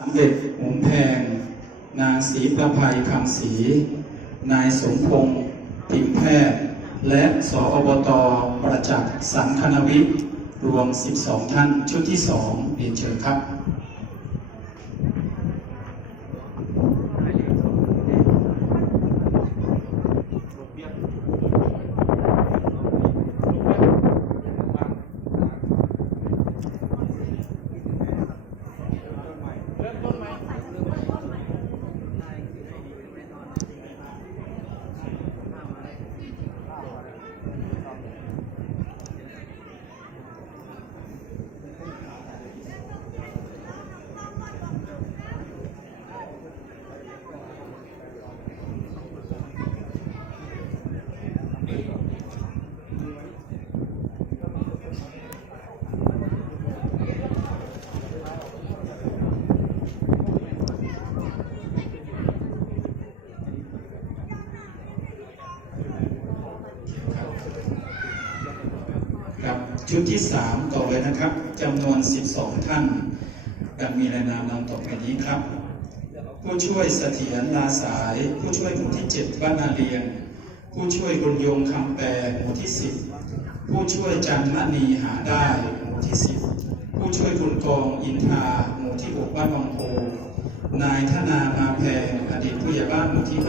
สำเร็จหงแพง นางศรีประภัยคำศรี นายสมพงศ์ติมแพทย์ และสอบต ประจักษ์สังคณวิทย์รวม 12 ท่านชุดที่ 2 เรียนเชิญครับ ครับ ชุดที่3ต่อเลยนะครับจำนวน 12 ท่านดังมีรายนามดังต่อไปนี้ครับ ผู้ช่วยเสถียรลาสาย ผู้ช่วยหมู่ที่ 7 บ้านนาเรียง ผู้ช่วยบุญยงคำแปรหมู่ที่ 10 ผู้ช่วยจันมณีหาได้หมู่ที่ 10 ผู้ช่วยคุณกองอินทาหมู่ที่ 6 บ้านบางโพนายธนามาแพงอดีตผู้ใหญ่บ้านหมู่ที่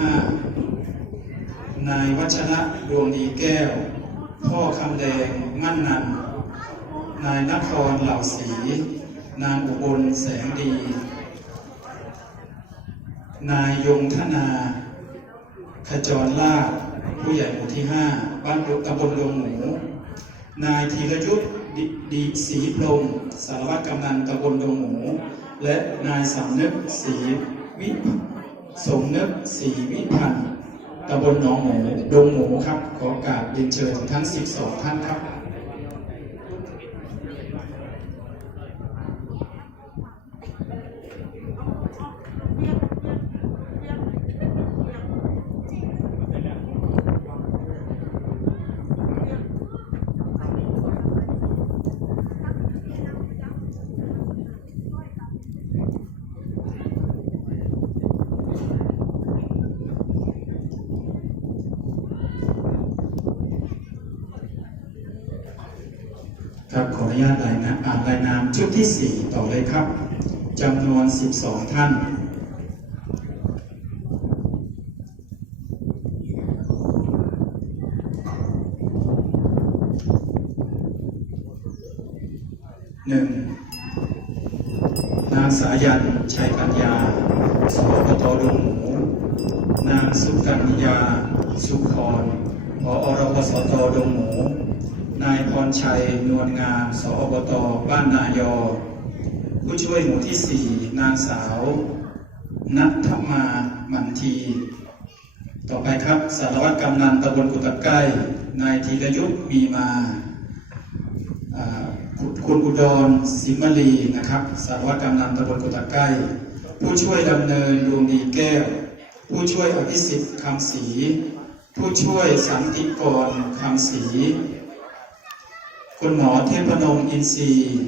5 นายวัชระดวงดีแก้ว พ่อคำแดงมั่นนัน นายนครเหล่าศรีนางอุบลแสงดี นายยงธนา ขจรลาภผู้ใหญ่หมู่ที่ห้าบ้านตำบลดงหมู นายธีรยุทธดิดีศรีพรมสารวัตรกำนันตำบลดงหมู และนายสำนึกศรีวิสมนึกศรีวิพันธ์ ตำบลหนองหมูดงหมูครับ ขอกราบเรียนเชิญทั้ง 12 ท่านครับ ครับขออนุญาตรายงานอ่านรายนามชุดที่ 4 ต่อเลยครับจำนวน 12 ท่าน หนึ่งนางสายัน ชัยปัญญาสปตดงหมู นางสุกัญญา สุขรผอรพสตดงหมู นายพรชัย นวลงาม สอบต บ้านนายอ ผู้ช่วยหมู่ที่ 4 นางสาว นัทธมามันที ต่อไปครับสารวัตรกำนันตำบลกุตะไก้นายธีรยุทธมีมาคุณคุณอุดรสิมลีนะครับ สารวัตรกำนันตำบลกุตะไก้ผู้ช่วยดำเนินดวงดีแก้ว ผู้ช่วยอภิสิทธิ์คำศรีผู้ช่วยสันติกรคำศรี คุณหมอเทพนมอินทรีย์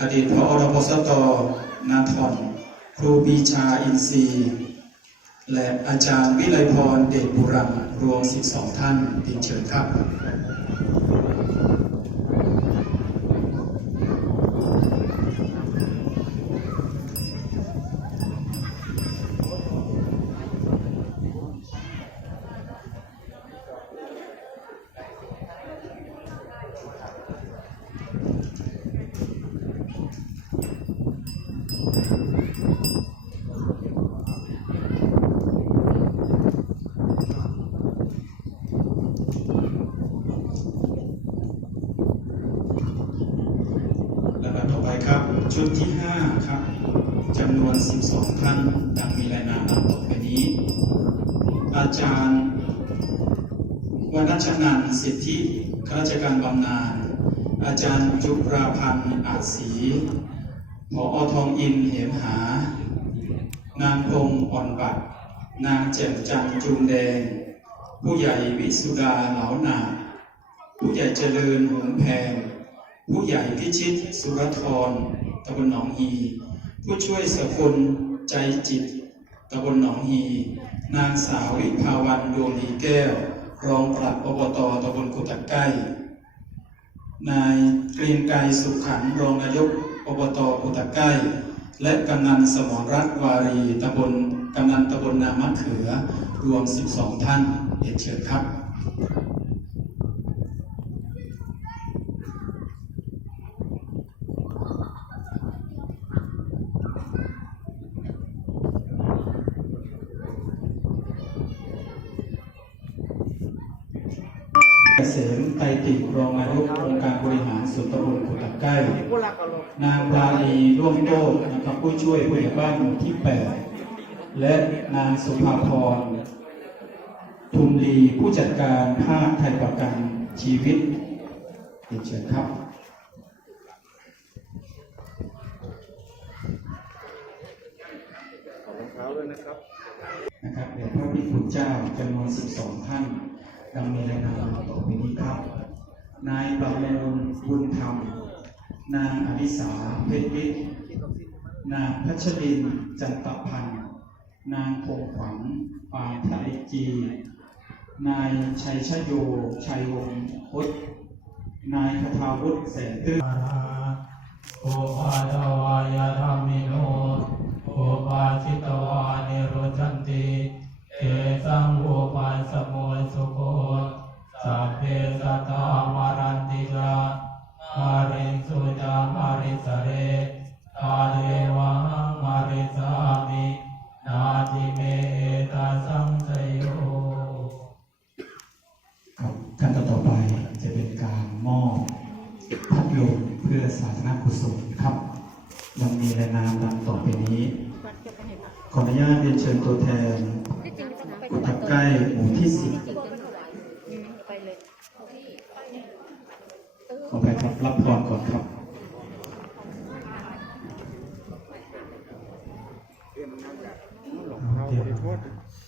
อดีตพอรพสตนาทอนครูปีชาอินทรีย์ และอาจารย์วิไลพรเดชบุรังรวม 12 ท่านติดเชิญครับ ลำดับต่อไปครับ ชุดที่ 5 ครับจำนวน 12 ท่านดังมีรายนามดังต่อไปนี้ อาจารย์วนัชนันสิทธิข้าราชการบำนาญอาจารย์จุราพันธ์อาจศรีผออทองอินเหมหา นางพงอ่อนบัตรนางแจ่มจันทร์จุงแดง ผู้ใหญ่วิสุดาเหลาหนา ผู้ใหญ่เจริญหงแพง ผู้ใหญ่พิชิต สุรธรตำบลหนองฮี ผู้ช่วยสกุลใจจิตตำบลหนองฮี นางสาววิภาวันดวงดีแก้ว รองปลัดอบตตำบลกุตะไก้นายเกรียงไกรสุขขันรองนายกอบตกุตะไก้และกำนันสมรรัตวารีตำบลกำนันตำบลนามะเขือ รวม 12 ท่านเรียนเชิญครับ เกษมไตรติรองนายกองค์การบริหารส่วนตำบลกุตะไก้นางปราณีร่วมโตดนะครับผู้ช่วยผู้ใหญ่บ้านหมู่ที่ 8 และนางสุภาพรทุมลีผู้จัดการภาคไทยประกันชีวิตเรียนเชิญครับนะครับเดี๋ยวพระพิคุเจ้าจำนวน 12 ท่าน ดังมีรายนามต่อไปนี้ครับ นายประมูลบุญธรรม นางอนิสาเพชรวิทย์นางพัชรินจันตพันธ์นางคงขวัญปานไทยจีนายชัยชโย ชัยวงศ์พจน์นายคทาวุฒิแสนตื้นโอภาทวายธรรมิโนโอภาชิตวานิโรชันติ เอสังโอปาสโมสุโคสัพเพสัตตามารันติกามาริสุจามาริสเรตาเดวังมาริสามินาทิเมตาสังสยโยครับขั้นตอนต่อไปจะเป็นการมอบพัดลมเพื่อสาธารณกุศลครับยังมีรายนามดังต่อไปนี้ขออนุญาตเรียนเชิญตัวแทนกุตัก ใกล้หมู่ที่สิบขอไปครับ รับพรก่อนครับ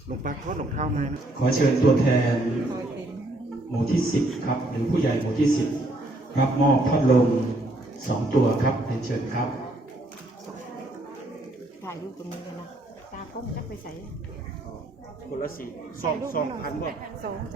หลวงปากทอดหลวงเท้ามานะขอเชิญตัวแทน หมู่ที่สิบครับ หรือผู้ใหญ่หมู่ที่สิบรับมอบพัดลมสองตัวครับเรียนเชิญครับถ่ายรูปตรงนี้เลยนะตาก้มจักไปใส่ คนละสี่สองสองพันบ่ สองจ้ะ